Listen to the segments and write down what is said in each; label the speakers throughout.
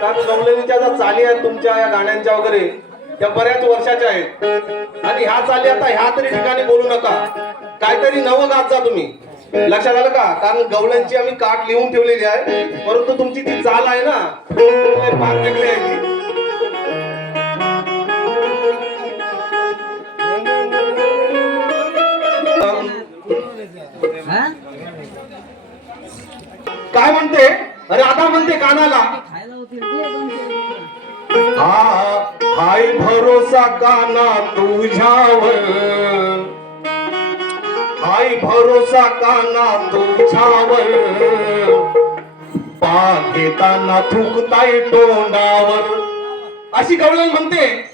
Speaker 1: कारण गवळणीच्या ज्या चाली आहेत तुमच्या या गाण्यांच्या वगैरे त्या बऱ्याच वर्षाच्या आहेत. आणि ह्या चाली आता ह्या तरी ठिकाणी बोलू नका. काहीतरी नवं गात जा तुम्ही. लक्षात आलं का? कारण गवळ्यांची आम्ही काट लिहून ठेवलेली आहे. परंतु तुमची ती चाल आहे ना फार वेगळी आहे. ती? काय म्हणते? अरे आता म्हणते कानाला.
Speaker 2: खायला
Speaker 1: हाय भरोसा काना तुझ्यावर. हाय भरोसा काना तुझ्यावर. पा घेताना थुकताय तोंडावर. अशी गवळण म्हणते.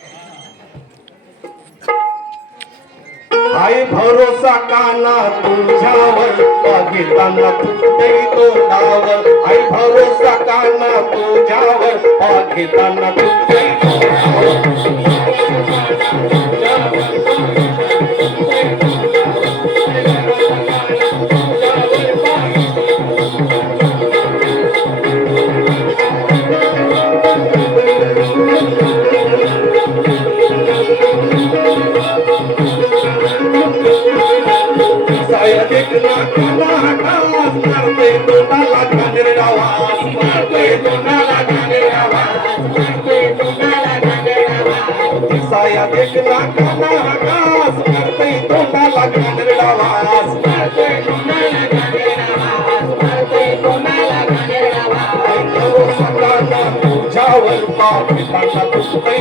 Speaker 1: নাই ভরসা কানা তুঝাওর পাখির দানা তুই তো ডাওর আই ভরসা কানা তুঝাওর পাখির তুই তো Thank you. मारते तोंडाला घाणेरडा वास मारते तोंडाला घाणेरडा वास मारते तोंडाला घाणेरडा वास सायदिक नाकाला हाकास मारते तोंडाला घाणेरडा वास मारते तोंडाला घाणेरडा वास मारते तोंडाला घाणेरडा वास सकाळना तुझ्यावर पाकिटांना तुझतै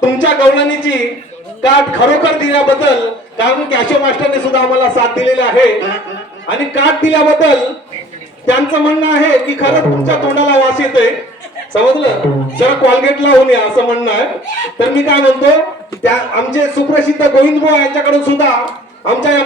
Speaker 1: तुमच्या गवळणीची काट खरोखर दिल्याबद्दल कारण कॅशो मास्टरने सुद्धा आम्हाला साथ दिलेली आहे. आणि काट दिल्याबद्दल त्यांचं म्हणणं आहे की खरंच तुमच्या तोंडाला वास येतोय. समजलं? जरा कॉलगेट लावून या असं म्हणणं आहे. तर मी काय म्हणतो त्या आमचे सुप्रसिद्ध गोविंद भाऊ यांच्याकडून सुद्धा आमच्या या